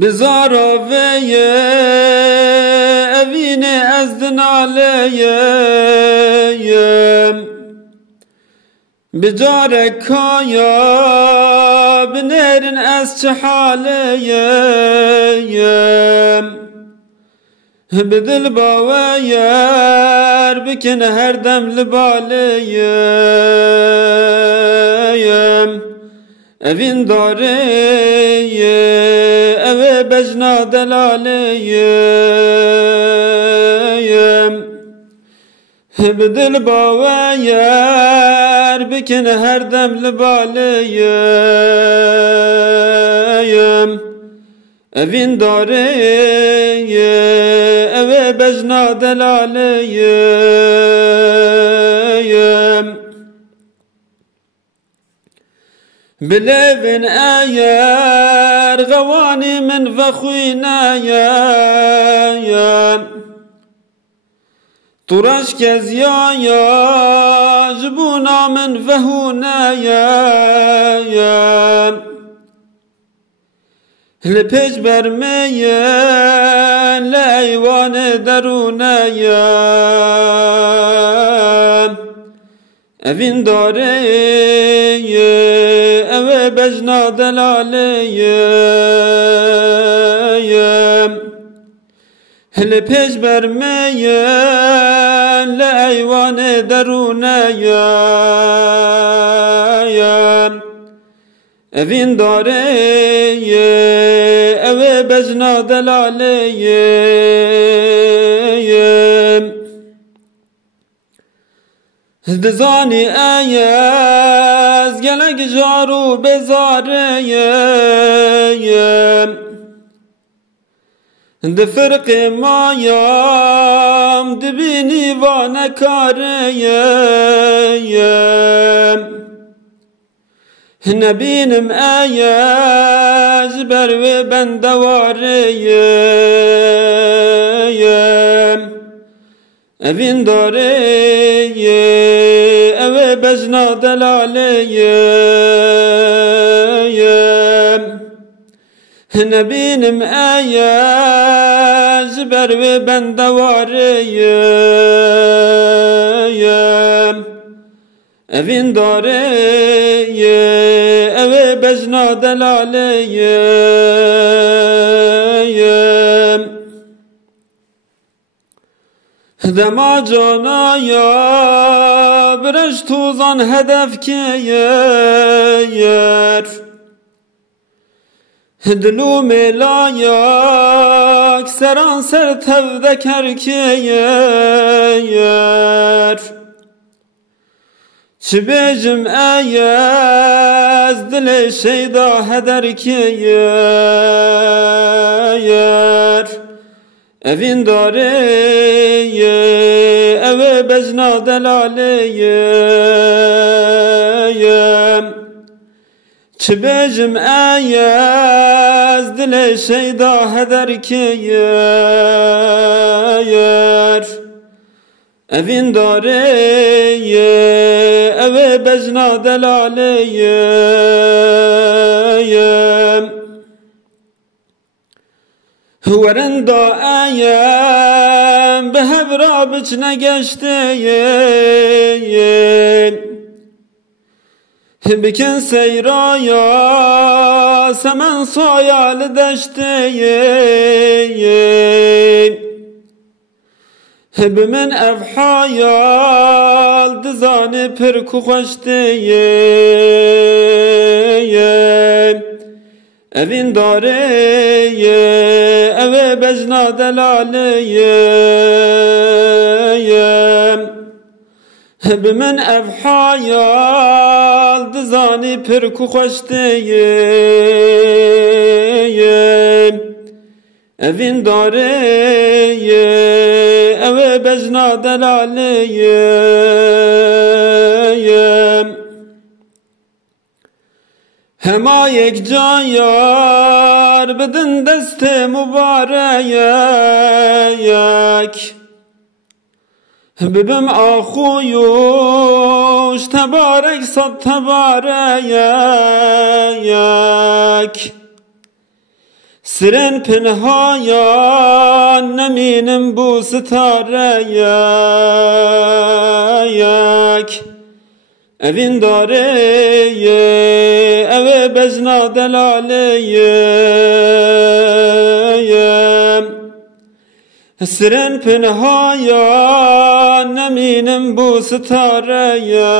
بزارا ویه اوین از دنالیم بجاره کایا بنرن از چه حالیم بدل باویر بکن هر دم لبالیم اوین داره اوه بجنا دلالیم بدل باویر بکن هر دم لبالیم اوین داره اوه بجنا دلالیم بلفن ايار غواني من فخوينا يا طرش كزيايا جبونا من فهونا يا لپیش برميان لأيوان درونا يا اوین داره اوه بجنا دلالیم لپیش برمیم لایوان درونیم اوین داره اوه بجنا دلالیم دزانی ایز گلک جارو بزاریم دفرق مایام دبینی و نکاریم نبینم ایز بروی بندواریم اوین داره اوه بجنا دلالیم نبینم ایز بروی بندواریم اوین داره اوه بجنا دلالیم دما جانایا برش توزان هدف که یر دلو ملایا سران سر تودکر که یر چه بیجم ایز دل شیدا هدر که یر اوین داره اوه بجنا دلالیم چه بیجم ایز دل شیدا هدر که یر اوین داره اوه بجنا دلالیم ورندا ایم به هبرا بچ نگشتیم بکن سیرایا سمن سایال دشتیم بمن افحایال دزانی پرکو خوشتیم اوین داره اوه بجنا دلالیم بمن افحایال دزانی پرکو خوشتیم اوین داره اوه بجنا دلالیم هما یک جایار بدن دست مبارک ببم آخویوش تبارک صد تبارک Siren pinhaya neminim bu sitareye yek. Evin dareye eve bezna delaleye. Siren pinhaya neminim bu sitareye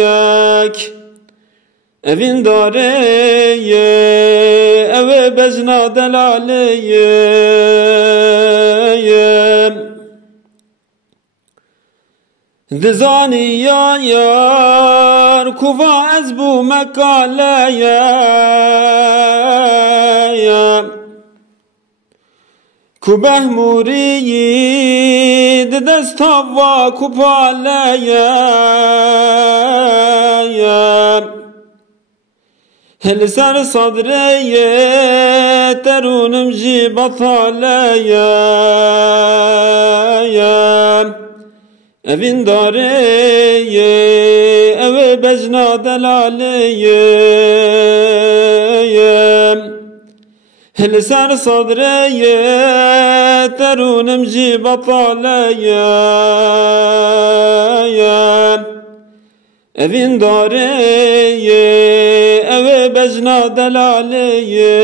yek. Evin dareye eve bezna delaleye. Dizani ya yar kuva ez bu mekaleye. Kubeh muriyi didest hava kupaleye. Hel ser sadreye terunum ji bataleye. Evin dareye eve bezna delaleye. Hel ser sadreye terunum ji bataleye. Evin dareye eve bezna delaleye.